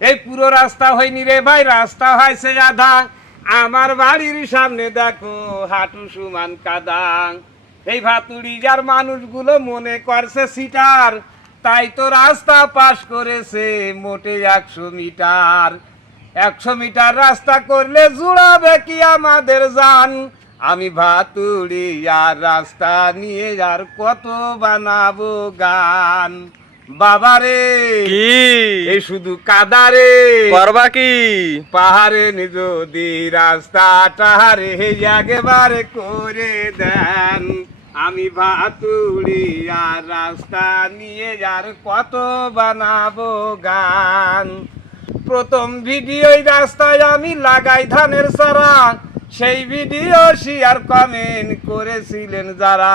এই পুরো রাস্তা হয়নি রে ভাই, রাস্তা হয়েছে আধা। আমার বাড়ির সামনে দেখো, হাঁটু সুমান কাদাং। এই ভাতুড়ি যার মানুষগুলো মনে করছে সিটার, তাই তো রাস্তা পাশ করেছে মোটে একশো মিটার। একশো মিটার রাস্তা করলে জুড়াবে কি আমাদের জান? আমি ভাতুড়ি আর রাস্তা নিয়ে আর কত বানাবো গান? বাবারে কি? এই শুধু কাদারে করবা কি? পাহাড়ে যদি রাস্তাটা রে একেবারে করে দেন। আমি ভাতুড়ি আর রাস্তা নিয়ে আর কত বানাবো গান। প্রথম ভিডিও রাস্তায় আমি লাগাই ধানের সারা সেই ভিডিও শেয়ার কমেন্ট করেছিলেন যারা।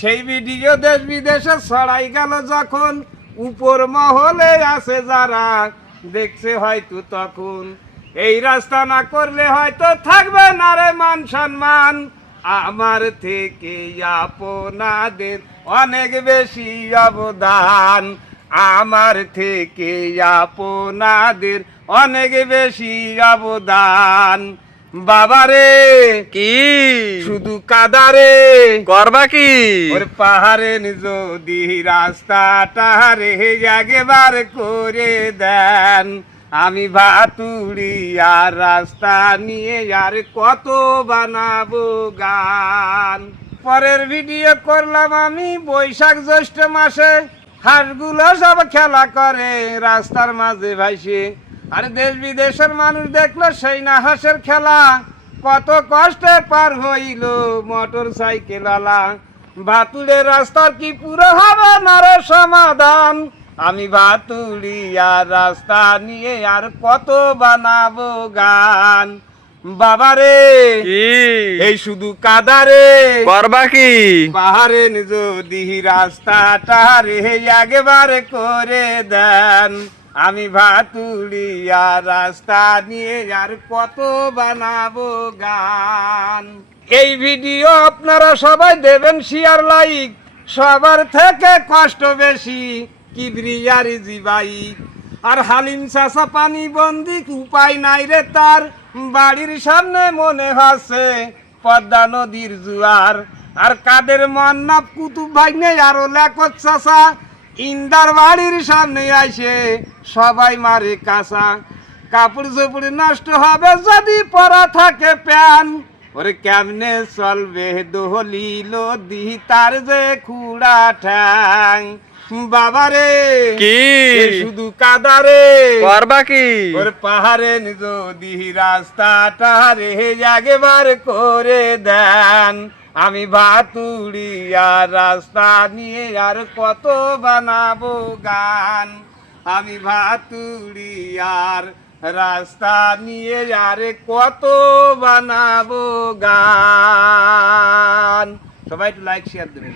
সেই ভিডিও দেশ বিদেশে ছড়াই গেল যখন। উপর মহলে আছে যারা, দেখছে হয়তো তখন। এই রাস্তা না করলে হয়তো থাকবে না রে মান সম্মান। আমার থেকে আপনাদের অনেক বেশি অবদান। আমার থেকে আপনাদের অনেক বেশি অবদান। বাবারে কি? শুধু কাদারে করবা কি? ওর পাহাড়ে যদি রাস্তাটা রে একেবার করে দেন। আমি ভাতুড়ি আর রাস্তা নিয়ে আর কত বানাবো গান। পরের ভিডিও করলাম আমি বৈশাখ জ্যৈষ্ঠ মাসে। হাঁসগুলো সব খেলা করে রাস্তার মাঝে ভাইসে আর দেশ বিদেশের মানুষ দেখল সেই না হাঁসের খেলা। কত কষ্টে পার হইল মোটর সাইকেল আলা। ভাতুড়ে রাস্তার কি পুরো হবে না রে সমাধান? আমি ভাতুড়ি আর রাস্তা নিয়ে আর কত বানাবো গান? বাবারে এই শুধু কাদারে করবা কি? পাহাড়ে যদি রাস্তাটা রে একেবারে করে দেন। আমি ভাতুড়ি আর রাস্তা নিয়ে আর কত বানাবো গান? এই ভিডিও আপনারা সবাই দেবেন শেয়ার লাইক সবার থেকে কষ্ট বেশি, কিবরিয়ারি জিবাই। আর হালিম চাষা পানি বন্দি, উপায় নাই রে তার। বাড়ির সামনে মনে হচ্ছে পদ্মা নদীর জুয়ার। আর কাদের মান্নাব কুতুব ভাই নেই আরও লেখত চাষা ইন্দার বাড়ির সামনে আসে সবাই মারে কাঁচা। কাপড় চোপড় নষ্ট হবে যদি পরা থাকে প্যান। ওরে কেমনে চলবে দোহলিল দি তার যে খুড়া ঠ্যাং। বাবারে কি? শুধু কাদারে। করবা কি? ওর পাহাড়ে যদি রাস্তাটা রে একেবার করে দেন। আমি ভাতুড়ি আর রাস্তা নিয়ে আর কত বানাবো গান? আমি ভাতুড়ি আর রাস্তা নিয়ে আর কত বানাবো গান? সবাই একটু লাইক শেয়ার দেবেন।